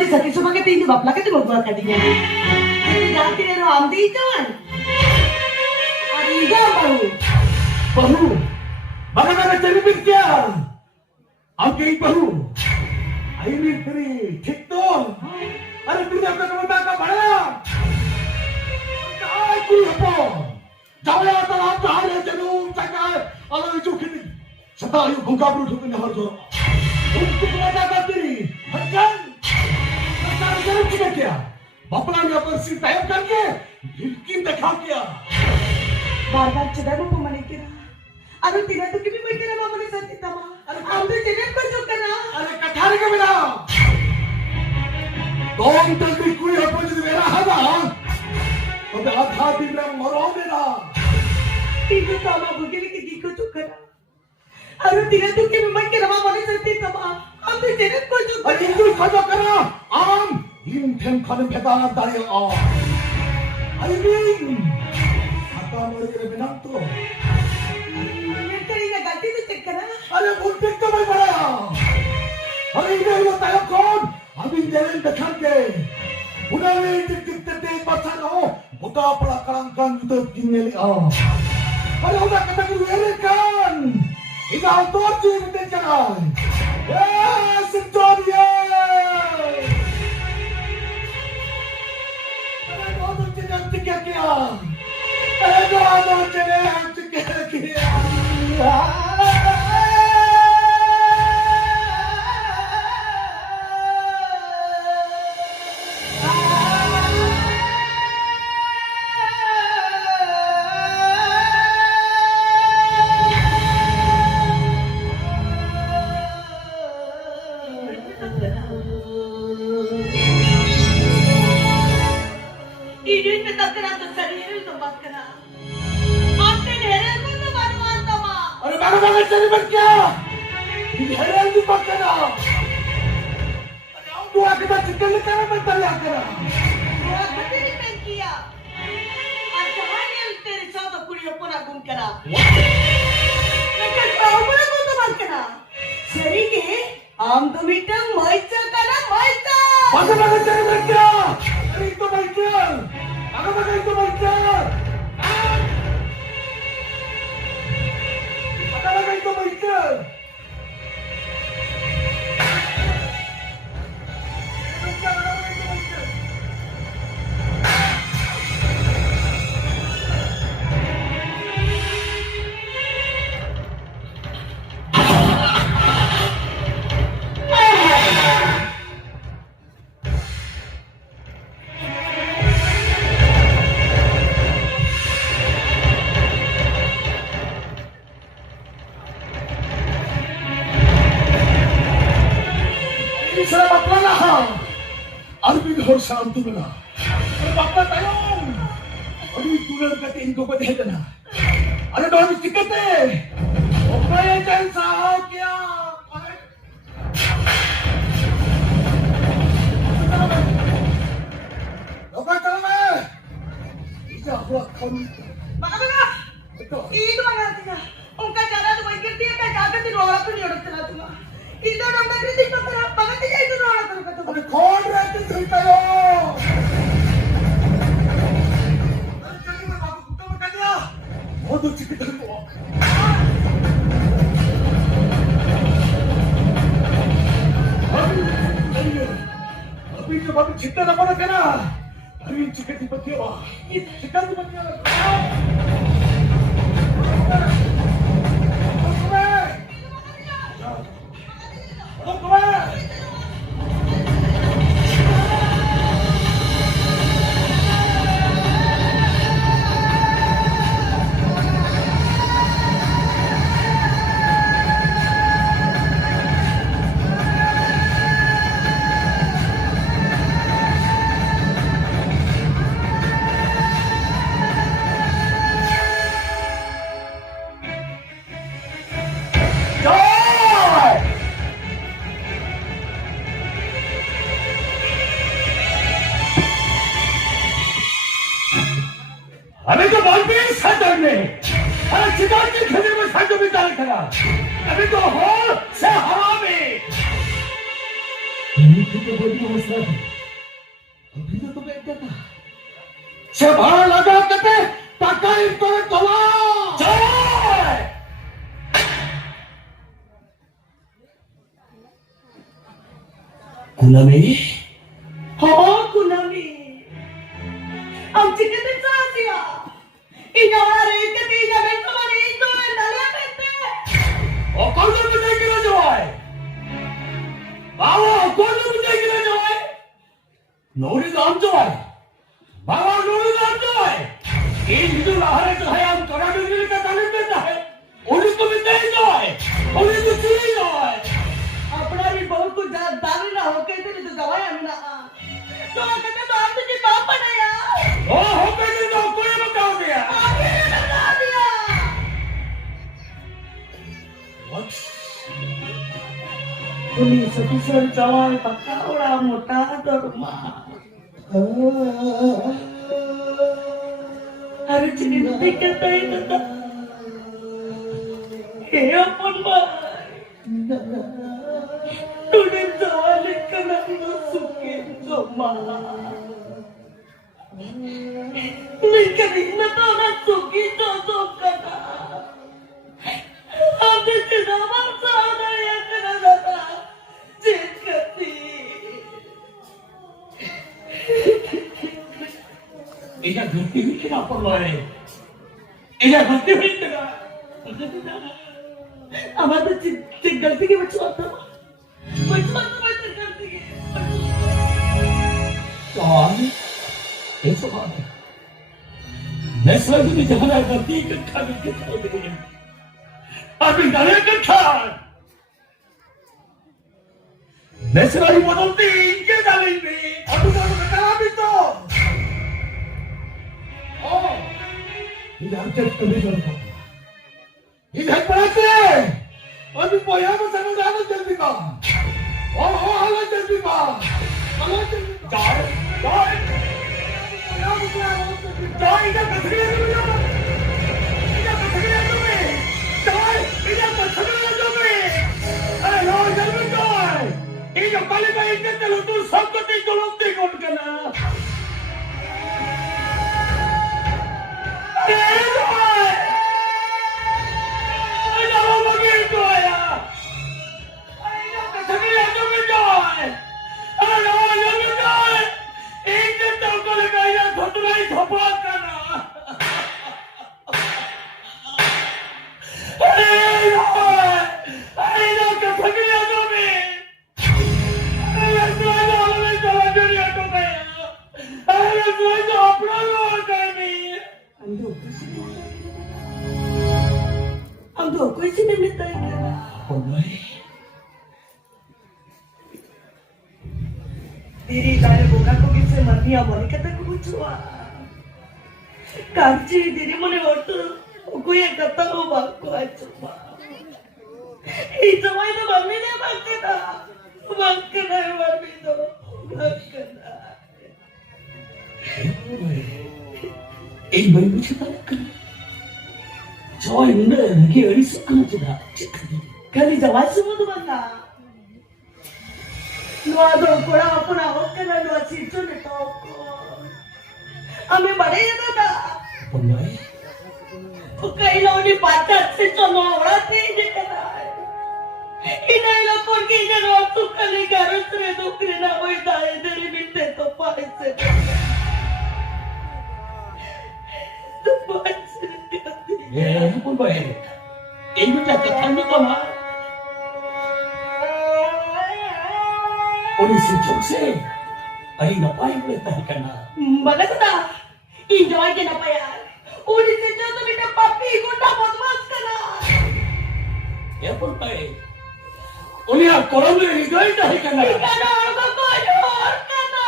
Mali sakit sebagai tinggi bapak kan mau buat kadinya. Jadi ganti dari amdi itu kan. Ada baru. बहू बघा तरी बिरक्या आमके बहू आई मी तरी ठीक तो अरे तुझे आपका कमता का बड़ा काय कुल हो जावया आता आप जहां है चलो चका अलग चुकी सदा यू भूखा ब्रू ठुकने हर जो उनको मजा करती हटन सरकार जरूर की क्या बापला ने अपन सिर टाइप करके ढिलकी दिखा किया बार-बार चढ़ा को मने के अरे तिला तो किती माहिती ना मला सांगते तमा अरे आमचे जेनेट पण चुक करा अरे कठारे के बिना दोन तलबी कुई अपन जो मेरा हवा तो बे आधा दिन में मरो देना तिला तमा बघेली की दिको चुक करा अरे तिला तो किती माहिती ना मला सांगते तमा आमचे जेनेट पण चुक अरे इंदु खजो करा आम इन थेम खाने भेदाना दारिया आ आई मीन आता मर के बिना तो अरे मुझे तो नहीं पड़ा अरे इधर वो ताया कौन अभी इधर देखा के उन्होंने जितने बच्चा हो बुता पड़ा करंगkan itu tinggal अरे उन्हें कथा की वेरे kan इधर तो चीज देखना सिंटोनिया अरे बहुत चीज क्या अरे बहुत चीज क्या चली बन क्या हेरल दी पकड़ा अरे आओ दुआ के बाद चिकन लेकर मैं तैयार करा दुआ कभी नहीं मैं किया आज जहाँ ने तेरे साथ कुड़ियों पर आगुन करा लेकिन बाबूने को तो बात करा सही के आम तो मीठा माइचा करा माइचा बाबू चली बन क्या अरे तो माइचा अगर तो माइचा Agak itu mereka. Arbi harus santu bela. Ada bapak tayong. Aduh tular kata inko pada hedana. Ada doang tiket deh. Oke jangan sahau kia. Oke kalau mah. Ija buat kami. Mana? Itu mana artinya? Ungkap cara tu baik dia kan jaga di luar tu ni orang telah tu. Itu orang dah kritik pernah. Mana dia itu orang tu kata. Ada kau berarti cerita yo. Modu cikit tu. Tapi itu bapak cinta nak mana kena? Hari cikit di bagian bawah. Cikit di bagian bawah. अभी तो बहुत भी सदर में अरे चिदार के खेले में साजो में डाल करा अभी तो हो से हवा में Ini kita bagi mas lagi. Abis itu baik kata. Sebab laga kata takai kore tola. Jai. Kunami. हो कुणामी आमची किती चालती इनावर एक तीन बेसमाने एक दोन नल्या करते कौन सा मुझे गिरा जो है बाबा कौन सा मुझे गिरा जो है नौरी दाम जो है बाबा नौरी दाम जो है इन हिंदू लहरे जो है हम कड़ा बिजली का तालीम देता है उन्हीं को भी दे जो है उन्हीं को चुनी जो है अपना भी बहुत कुछ दानी ना हो के तेरे तो दवाई हम ना तो कहते तो आप तुझे बाप बनाया ओ हो गई तो कोई बता दिया आगे बता दिया What? पुलिस ऑफिसर जवान पक्का उड़ा मोटा दरमा अरे चिनी ते कहता है दादा हे अपन तुझे जवान कना सुके जमा नहीं कभी न तो ना सुकी तो कना आधे चिदावर सारा या कना दादा चेक करती इधर गलती हुई क्या पर लोए इधर गलती हुई क्या हमारा तो गलती के बच्चों आता बच्चों गलती के कौन ऐसा बात है मैं समझ नहीं जा रहा गलती इकट्ठा करके छोड़ दे अभी डरे इकट्ठा मैं सिलाई बदलती इनके डालेंगे अभी तो करा भी तो इधर चेक कर दे इधर पड़ते अभी पोया में समझ आना जल्दी का और हो हालत जल्दी का हालत जल्दी जाए जाए जाए इधर कचरे में जाओ इधर कचरे में जाए इधर कचरे में अरे लो जल्दी जाए ये जो पहले का इधर चलो तू सबको तीन लोग तीन कौन करना कोई सी नहीं मिलता है तेरी जाने बोका को किससे मरनी है बोले कहता कुछ हुआ कांची तेरी मने वोट कोई एक कत्ता हो बाप को अच्छा ये जमाई तो मरने नहीं मांगते था मांगते नहीं मरने तो मांगते ना एक बार मुझे बात कर 저인데 이게 어리석은지다. कभी जवाब सुनो तो बंदा नुआदो कोड़ा अपना होके ना नुआ सीचो ने तो हमें बड़े ये था बोलाई तो कई लोग ने पाटा से चलो ओड़ा थे ये करा इन्हें लोग कौन के ये रोड तो कले गारस रे दुखरे ना कोई दाए तेरी मिलते तो पाए से तो पाए से 예, 해본 거예요. 일부자 뜻합니까만. 우리 신청세, 아니, 나 빠이 그랬다 했잖아. बघा एन्जॉय केला पाहिजे ओडीसीच्या तुम्ही त्या पापी गुंडा बदमाश करा 해본 거예요. 우리가 그런 일 이거이다 했잖아. करा और करा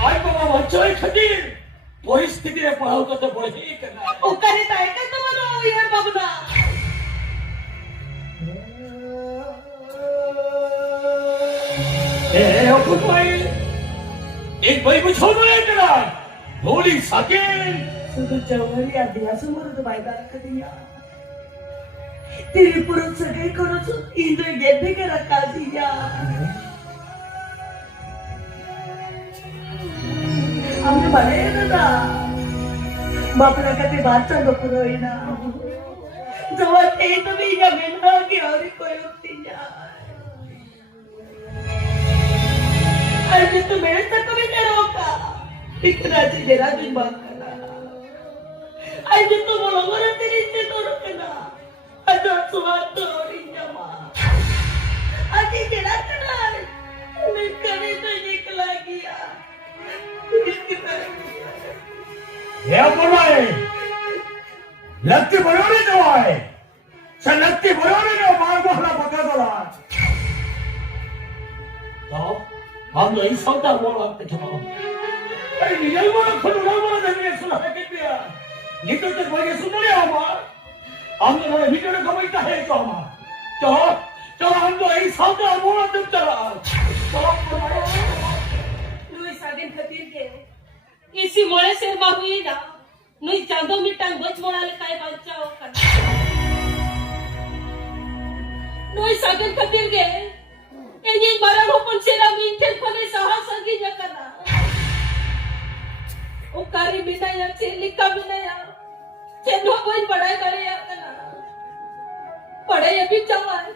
아이고, 어쩌이 크지? परिस्थितीने पाहू कसं पुढे ओ करीत आहे का तुम्हाला यार बाबूला ए कुठवाई एक बाई छोडून येतला दोली साकेल सुदू जवळी आधी समोर तो बायबा कदिया तेरी पुरुष सगळे करूच इंद्र गेटे करा का दिया आमने बड़े ना बापला का ते बादशाह को पुरोई ना जवा ते तो भी या मेला की और कोई होती जाए अरे तो मेरे तक भी नहीं रोका इतना मेरा भी बात करना अरे तो बोलो मेरा तेरी से तो रुकना अरे सुबह तो रिंजमा अरे तेरा करना मैं करे तो निकला गया या बोलाए लत्ती बरोड़ी तो आए लत्ती बरोड़ी ने मार बोला पका बोला तो हम तो इस सौदा बोला तो अरे निकल बोला खुद बोला जमीन सुना के दिया ये तो कोई सुन नहीं हमार हम तो वीडियो में कमाईता है तो हमार तो हम तो इस सौदा बोला तुम चला नुई सागेन खतीर के इसी मोळे शर्मा हुई ना नुई चांदो मिटांग बच मोळाले काय बाचाओ कर नुई सागेन खतीर के एनी मरण होपन सेरा मिंथे खोले सहा संगी जकना ओ कारी बिनाया चेलिका बिनाया चेनो कोई पढ़ाई करे या कना पढ़ाई अभी जवान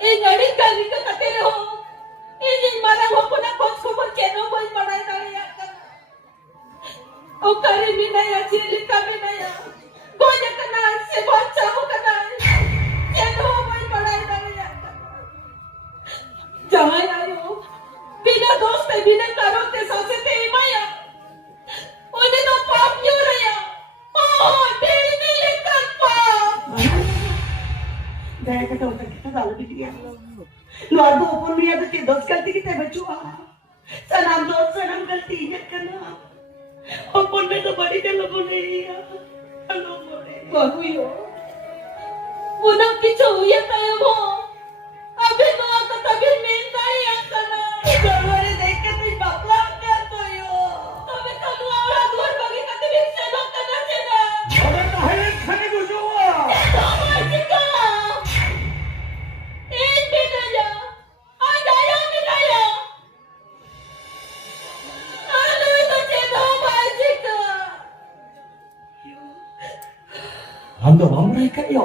ए नडी काली का कते हो इन मारा हो पुना खोज खबर केनो कोई पढ़ाई करे या ओ करे भी नहीं अच्छी लिखा भी नहीं कोई करना से बहुत चाहो करना केनो कोई पढ़ाई करे या जवाई आयो बिना दोस्त बिना करो ते सासे ते माया उन्हें तो पाप क्यों रहा ओ तेरी नहीं कर पाप दया का तो कितना डाल भी दिया लॉर्ड ओपन में तो के दोस्त गलती की ते बचुआ सलाम दोस्त सलाम गलती है करना ओपन में तो बड़ी के लोगों ने लिया हेलो मोरे बाबूयो वो ना किचो हुई था वो अभी तो आता तभी मेंदा ही आता ना दरबारे देख के तुझ बापला कर तो यो तभी कनु आवड़ा दूर बगी का तभी से लोग करना चाहिए अरे काहे खाने को जो तो माजिका एक भी ना जा आ जायो मिलायो आलू तो चेतो माजिका हम तो वामराई करियो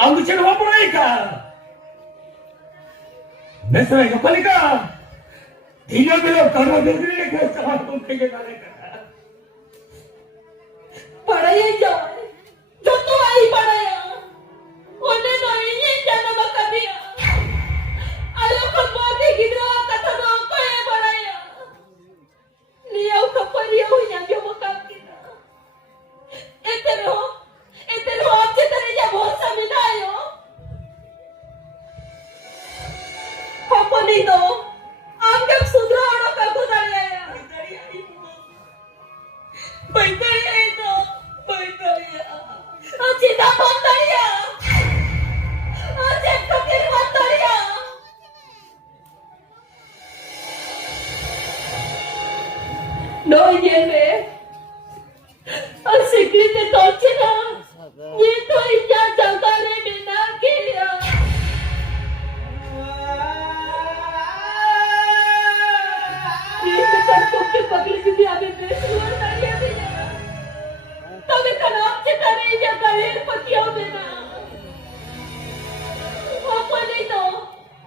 हम तो चलो वामराई का मैं तो ये पलिका धीरे धीरे करना देखने के साथ तुम के करे कर पढ़ाई जाओ जो तो आई पढ़ाया उन्हें तो ये जाना बका दिया आलो को बोलते गिरा कथा तो को ये पढ़ाया लिया को परिया हुई ना जो बका किया इतने हो आपसे तरह जा बहुत समझायो पापा नहीं दो आप क्या सुधराओ का को दरिया बैठे तो बैठिया अच्छी ना बैठिया अच्छे फकीर बैठिया नो ये में सिक्की ते तो चिना ये तो इतना जगह रे बिना किया ये तो के पगले की भी आगे देश हुआ नहीं अभी तभी खराब से करे या करे पतियों में ना पापा नहीं तो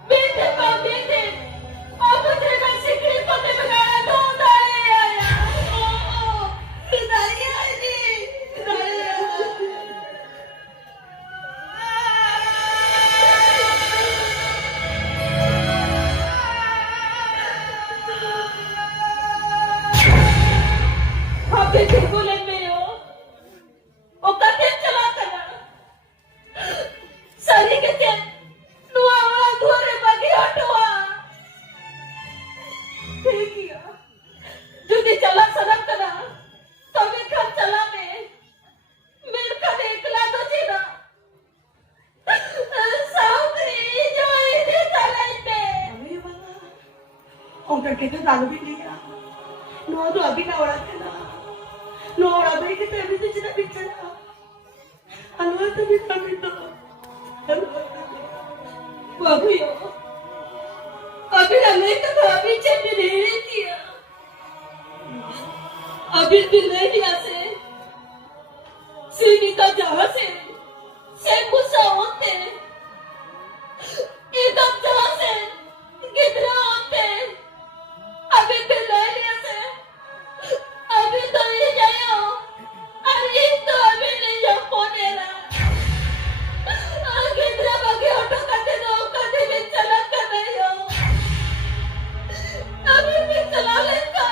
बेटे का बेटे आप उसे मैं सिक्की को ते बनाया तो दाए आया ओ दरिया जी दरिया आप बेटे बोले में हो ओ कते चला करना सारी के ते नुआ वाला धोरे बगी हटवा देखिया जुदी चला सदम करना तभी खा चला में मेरे का देखला तो जीना साउंडी जो इधर चलाई में अरे बाबा उनका कितना दाल भी लिया नो तो अभी ना उड़ा के ना नो उड़ा भाई के तभी तो जितना बिचना अलवा तो भी कमी तो बाबूयो अभी हमने तो अभी चेपी नहीं किया अभी भी ले लिया से निकल जहाँ से गुस्सा होते एकदम जहाँ से गिदरा होते अभी भी ले लिया से अभी तो ये जाओ अरे तो अभी नहीं जा पोने रहा गिदरा बाकी ऑटो कटे दो कटे भी चला कर रही हो अभी भी चला लेगा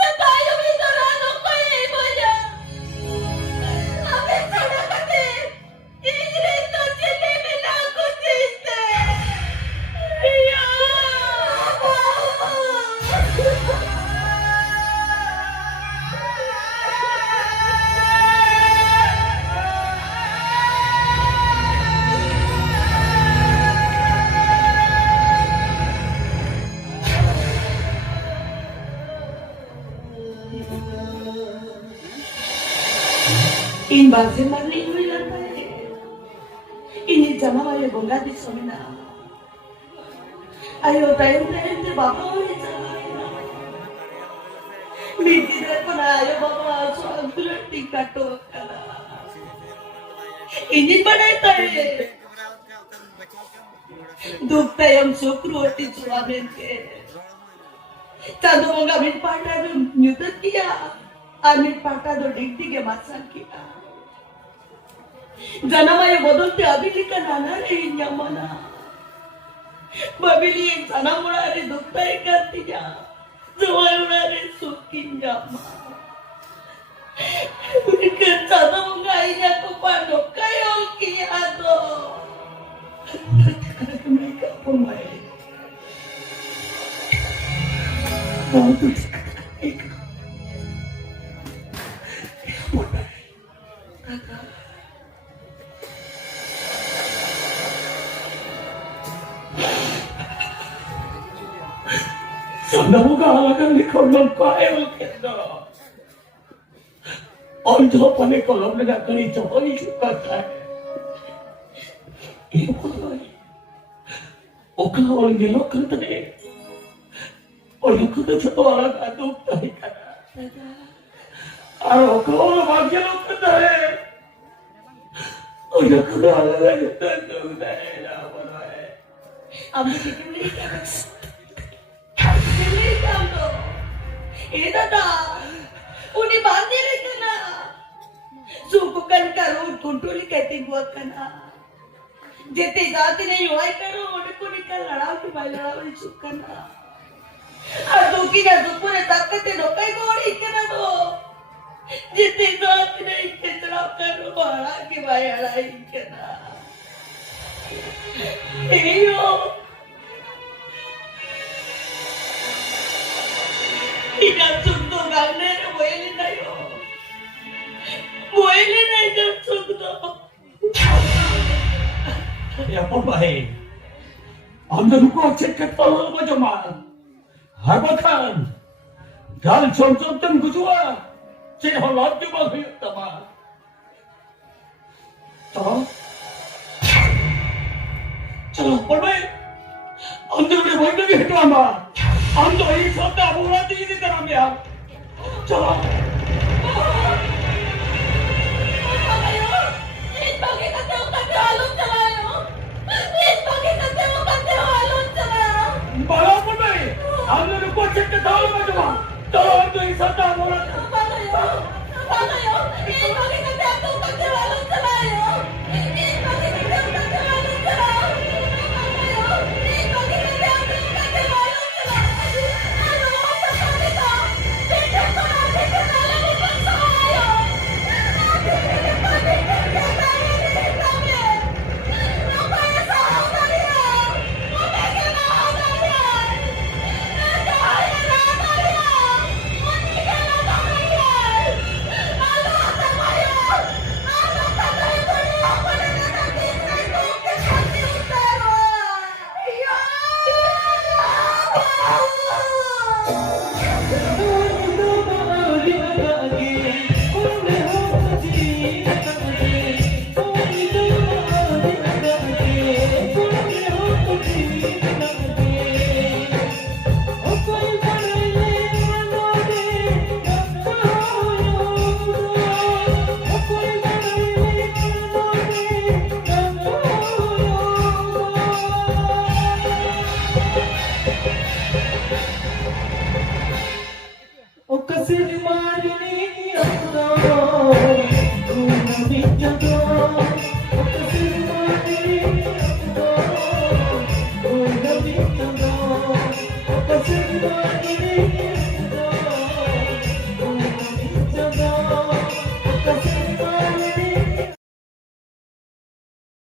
सताई अभी तो रानों को ही बोला अभी चला कटे इजरे तो चले मिला कुछ इससे इन बाजे मरने हुई लगता है इन्हें जमा वाले बोंगा दी सोना ayo tayo te baba hoye jana miti dekho na ayo baba so tikkato kana ini banai taye duk tayam sukroti suamen ke tado monga min pata do nyutat kiya amin pata do digdi ke masan kiya janamaya bodolte abilika nana re nyamana Babili sana mulai dukta ikantinya, jual mulai sukinya mah. Kita tu mengainya kepada kayu kia tu. Kita mereka pun main. Mau tu ikut. Semoga akan dikolom kaya kita. Orang panik kolom dengan kali coba suka saya. Ini boleh. Oka orang gelok kan tadi. Orang kita satu orang aduk tadi kan. Oka orang bagian gelok kan tadi. Orang kita orang lagi tadi dah. Ambil sikit ni kan. Ida uni bandi rekana sukukan karo tuntuli kati buat kana jete जाति नहीं हुआ करो उन्हें को निकल लड़ाओ कि भाई लड़ाओ नहीं सुकना और दुखी ना दुखपुरे ताकते डोकाई को और इतना तो जते जाति नहीं कितना करो बड़ा कि भाई लड़ाई करना एयो Tidak contoh gane boleh nayo, boleh nayo contoh. Ya apa baik? Anda lupa cek kepala macam mana? Harbatan, gal contoh tem gujua, cek halat juga hidup tamah. Tahu? Calo, perbaik. Anda boleh baik lagi hidup ama. Anda ini sudah bulan ini terang ya. Calo. Bawa pun baik. Anda lupa cek ke dalam macam. Calo anda ini sudah bulan. Thank you.